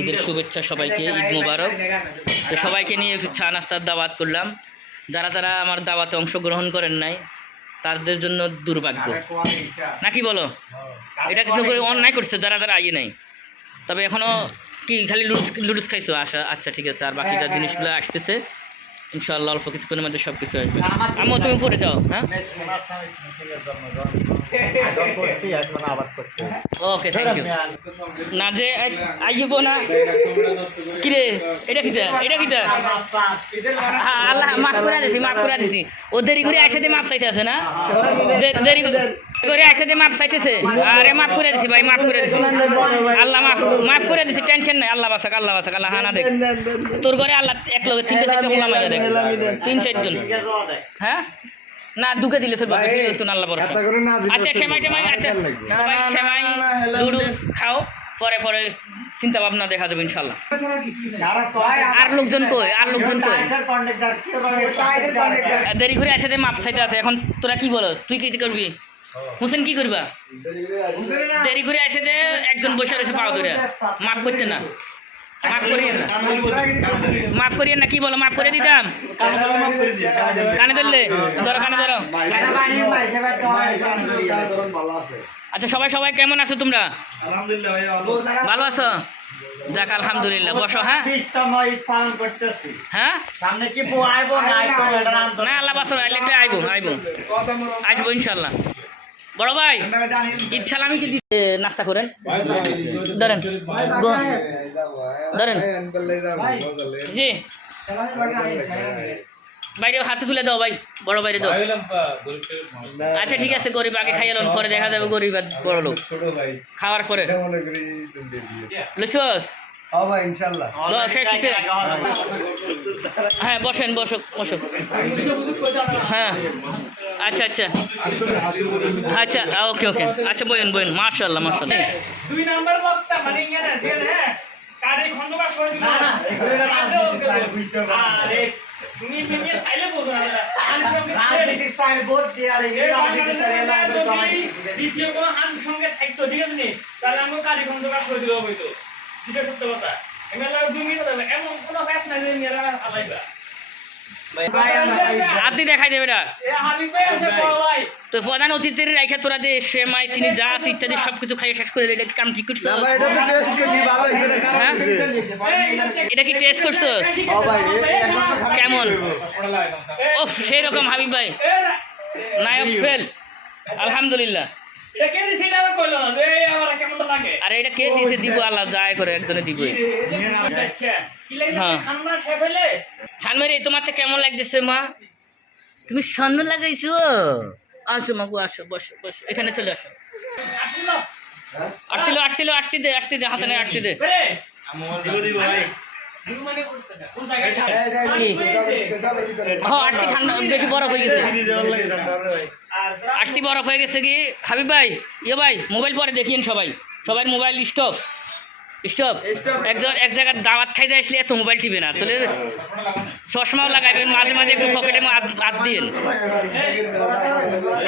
ঈদের শুভেচ্ছা সবাইকে, ঈদ মুবারক। তো সবাইকে নিয়ে একটু চা নাস্তার দাওয়াত করলাম। যারা যারা আমার দাওয়াতে অংশগ্রহণ করেন নাই তাদের জন্য দুর্ভাগ্য, নাকি বলো? এটা কিন্তু অন্যায় করছে যারা যারা আইয়ে নাই। তবে এখনও কি খালি লুডুস খাইছো? আচ্ছা ঠিক আছে, আর বাকি জিনিসগুলো আসতেছে ইনশাআল্লাহ, অল্প কিছুক্ষণের মধ্যে সব কিছু আসবে। আমিও তুমি পড়ে যাও। হ্যাঁ, ওকে, থ্যাংক ইউ। না যে আইব না কিরে, এটা কিতা, এটা কিতা? আল্লাহ মাফ করে দিছি। ও দেরি করে একসাথে মাপ চাইতে আছে না, দেরি করে একসাথে মাপ চাইতেছে। আরে মাফ করে দিছি ভাই, মাফ করে দিছি। আল্লাহ মাফ করে দিছি, টেনশন নাই। আল্লাহ বাসাক, আল্লাহ হানা দেখ। তোর ঘরে আল্লাহ এক লগে 3-4টা গোলাম আইয়া দেখ, 3-4 জন। হ্যাঁ না, ঢুকে দিলে তোর বাকি আল্লাহ ভরসা। আচ্ছা সেমাই টেমাই, আচ্ছা সবাই সেমাই লুডুস খাও, পরে পরে চিন্তা ভাবনা দেখা যাবে ইনশাল্লাহ। আর লোকজন কই? দেরি করে একসাথে মাপ চাইতে আছে। এখন তোরা কি বলস? তুই কি করবি? হোসেন কি করবা? দেরি করে একসাথে একজন বসে রয়েছে পাও ধরে, মাফ করতে না, মাফ করিয়েন না, কি বলো? মাফ করে দিতাম। কানে ধরলে ধরো, কানে ধরো। আচ্ছা সবাই কেমন আছো তোমরা? ভালো আছো? যাক আলহামদুলিল্লাহ, বসো। হ্যাঁ হ্যাঁ, না আল্লাহ বাসো, আসবো ইনশাল্লাহ। বড় ভাই ঈদ সালামি কি নাস্তা করেন? ধরেন জি, বাইরে হাতে তুলে দাও ভাই, বড় বাইরে দাও। আচ্ছা ঠিক আছে, গরিব আগে খাইয়ে লোন, পরে দেখা যাবে গরিব আর বড় লোক খাওয়ার পরে। লুচস হ্যাঁ, বসেন, বসো। হ্যাঁ আচ্ছা ওকে। আচ্ছা বইন, মাশাআল্লাহ। দুই নাম্বার বক্তা মানে কারে খন্দকার করে দিল না, আরে তুমি সাইলে বলছো না, রাজনীতি সাইল বোর্ড দিয়ে আর রাজনীতি সাইল দ্বিতীয় কোন হান সঙ্গে থাকতো, ঠিক আছে নি? তাহলে আমরা কারে খন্দকার করে দিল হইতো, যেটা সত্য কথা। এমএলএ 2 মিনিট হবে, এমন কোন ব্যাস নাই যে মেরা আলাইবা আপনি দেখাই দেবে না তো প্রধান অতিথির রাইখা তোরা যে সেমাই চিনি যা আছে ইত্যাদি সবকিছু খাইয়ে শেষ করে এটা কাম ঠিক করছো? এটা কি টেস্ট করছো? কেমন? ও সেই রকম হাবিব ভাই, নায়ক ফেল, আলহামদুলিল্লাহ। আরে এটা কে দিছে? দিব আল্লাহ, যায় করে একজনে দিব। সানমেরি তোমার তো কেমন লাগতেছে মা? তুমি সন্ধ্যা লাগাইছো? আসো মাগু, আসো, বসো এখানে চলে আসো। আসতে দে হাসানের, আসতে দে। আসতে ঠান্ডা বেশি বরফ হয়ে গেছে, আসতে বরফ হয়ে গেছে কি হাবিব ভাই? ভাই মোবাইল পরে দেখিয়েন সবাই মোবাইল স্টপ। এক জায়গায় দাওয়াত খাইতে আসলে এত মোবাইল টিপে না, তাহলে চশমাও লাগাইবেন, মাঝে মাঝে একটু পকেটে হাত দিন।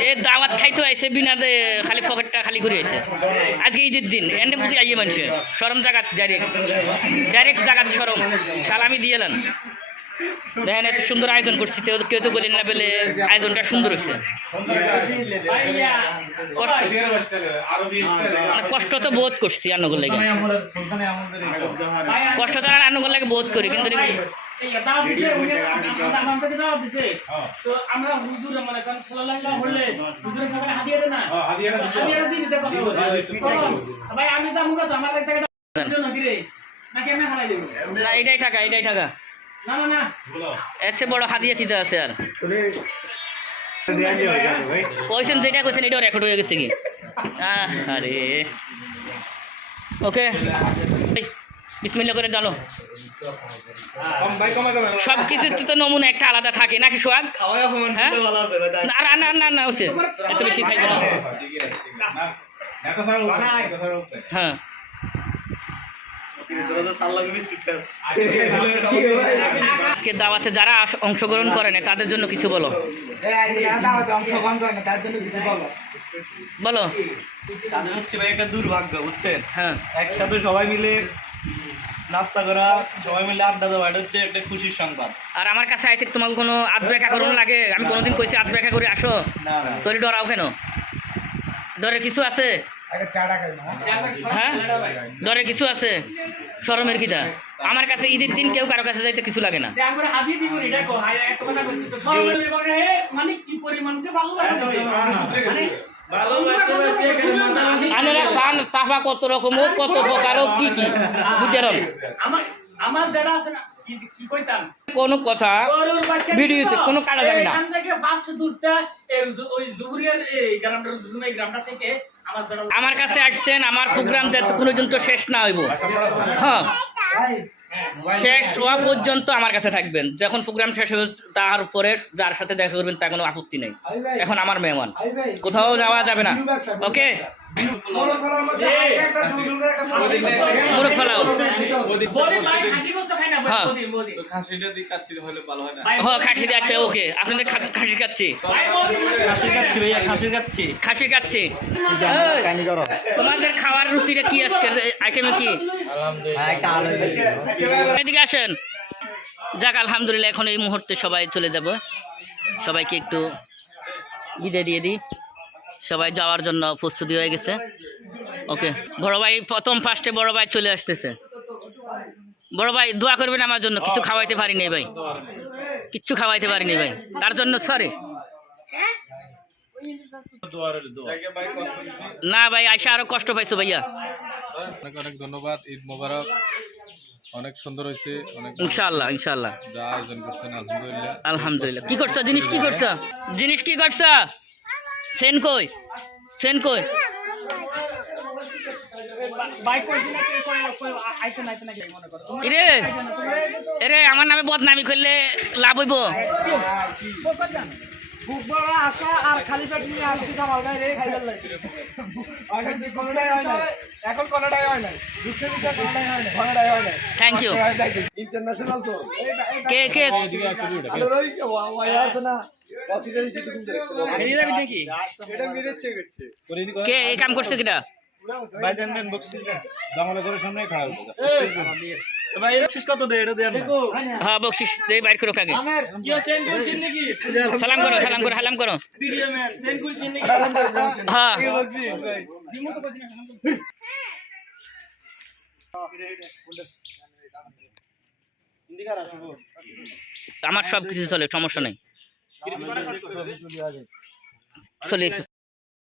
এ দাওয়াত খাইতে আইসে বিনা খালি পকেটটা খালি করে আইসে। আজকে ঈদের দিন এনে বুঝি আইয়ে মানুষের সরম জায়গাত, ডাইরেক্ট জায়গাত সরম সালামি দিয়ে এলেন। দেখেন এত সুন্দর আয়োজন করছি, কেউ তো বলেন না বলে আয়োজনটা সুন্দর হচ্ছে। কষ্ট তো বোধ করছি আন্নগর লাগে, কষ্ট তো আর আন্নগর লাগে বোধ করি, কিন্তু এটাই টাকা এর চেয়ে বড় হাদিয়া কিতা আছে? আর কইছেন যেটা কইছেন এটাও রেকর্ড হয়ে গেছে কি? আরে ওকে, বিসমিল্লাহ করে ডালো। সব কিছু তো নমুনা একটা আলাদা থাকে নাকি সোহাগ? না হচ্ছে এত বেশি খাইব না। হ্যাঁ আজকে দাওয়াতে যারা অংশগ্রহণ করে না তাদের জন্য কিছু বলো। বলো। তাদের হচ্ছে ভাই একটা দুর্ভাগ্য, বুঝছেন? হ্যাঁ, একসাথে সবাই মিলে নাস্তা করা, সবাই মিলে আড্ডা দেওয়া, এটা হচ্ছে একটা খুশির সংবাদ। আর আমার কাছে আইতে তোমাকে কোনো আত্মব্যাখ্যা করুন লাগে? আমি কোনোদিন কইছি আত্মব্যাখ্যা করে আসো, না না, তোর ডরাও কেন? ডরে কিছু আছে? হ্যাঁ, ডরে কিছু আছে? শরমের কিতা? আমার কাছে ঈদের দিন কেউ কারো কাছে যাইতে কিছু লাগে না। আমরা হাদিয়ে দিব নি দেখো হাই এত কথা বলছি তো সরমের ব্যাপারে মানে কি পরিমাণ যে ভালোবাসা মানে আনেরা সান সাফা কত রকম ও কত প্রকার ও কি কি বুঝারন আমার আমার যারা আছে না কি কইতাম কোনো কথা গরুর বাচ্চা ভিডিওতে কোনো কাটা যাবে না। এখান থেকে ফার্স্ট দূরটা ওই জুবুরিয়ার এই গ্রামটা থেকে আমার যারা আমার কাছে আসছেন, আমার প্রোগ্রাম যতক্ষণ পর্যন্ত শেষ না হইব, হ্যাঁ শেষ হওয়া পর্যন্ত আমার কাছে থাকবেন। যখন প্রোগ্রাম শেষ হবে তারপরে যার সাথে দেখা করবেন তার কোনো আপত্তি নেই। এখন আমার মেহমান, কোথাও যাওয়া যাবে না। ওকে, মুরগ ফেলাও। বডি ভাই খাসি করতে খাই না হ্যাঁ। বডি খাসিটা দিয়ে কাচ্ছি হলে ভালো হয় না। হ্যাঁ খাসি দিচ্ছে, ওকে আপনাদের খাসি খাচ্ছি, ভাই বডি খাসির কাচ্ছি ভাইয়া, খাসির কাচ্ছি। খাসি খাচ্ছি। এই, তোমাদের খাওয়ার রুচিটা কি আজকের আইটেমে কি? এদিকে আসেন। যাক আলহামদুলিল্লাহ, এখন এই মুহূর্তে সবাই চলে যাব, সবাইকে একটু বিদায় দিয়ে দিই। সবাই যাওয়ার জন্য প্রস্তুতি হয়ে গেছে। ওকে, বড় ভাই প্রথম ফার্স্টে বড় ভাই চলে আসতেছে। বড় ভাই দোয়া করবেন আমার জন্য, কিছু খাওয়াইতে পারিনি ভাই, কিচ্ছু খাওয়াইতে পারিনি ভাই, তার জন্য সরি। জায়গা ভাই কষ্ট দিছি। না ভাই, আইসা আরো কষ্ট পাইছো ভাইয়া। অনেক অনেক ধন্যবাদ। ঈদ মোবারক। অনেক সুন্দর হয়েছে, অনেক ইনশাআল্লাহ ইনশাআল্লাহ যা আয়োজন করছেন আলহামদুলিল্লাহ। আলহামদুলিল্লাহ। কি করছো জিনিস, কি করছো জিনিস, কি করছো? সেন কই, সেন কই? বাইক কইছি না কে কই আইতে না কি মনে করো কিরে এরে, আমার নামে বদনামি করলে লাভ হইব? বুক বড় আশা আর খালি পেট নিয়ে আসছি জামাল ভাই রে খাইবার লাগে। এখন কোনটাই হয় না, দুঃখের বিষয় কোনটাই হয় না, কোনটাই হয় না। Thank you. ইন্টারন্যাশনাল তো কে কে আরে ওই ওই আছে না অথিটারি সিটি কিন্তু দেখি এটা মেরেছে গেছে। কে এই কাম করছে কিটা? ভাই দেন দেন বকশিস দেন, জামালের ঘরের সামনে খাওয়া হবে। ভাই বকশিস কত দেয় এটা দেন না। হ্যাঁ বকশিস দেই, বাইর করো কাকে। কি সেন করছেন নাকি? সালাম করো, সালাম করো, হালাম করো। ভিডিও ম্যান সেন করছেন নাকি? হ্যাঁ বকশিস ভাই দিমু তো কইছি না ইন্দিকার আসবো। আমার সব কিছু চলে, সমস্যা নেই, চলে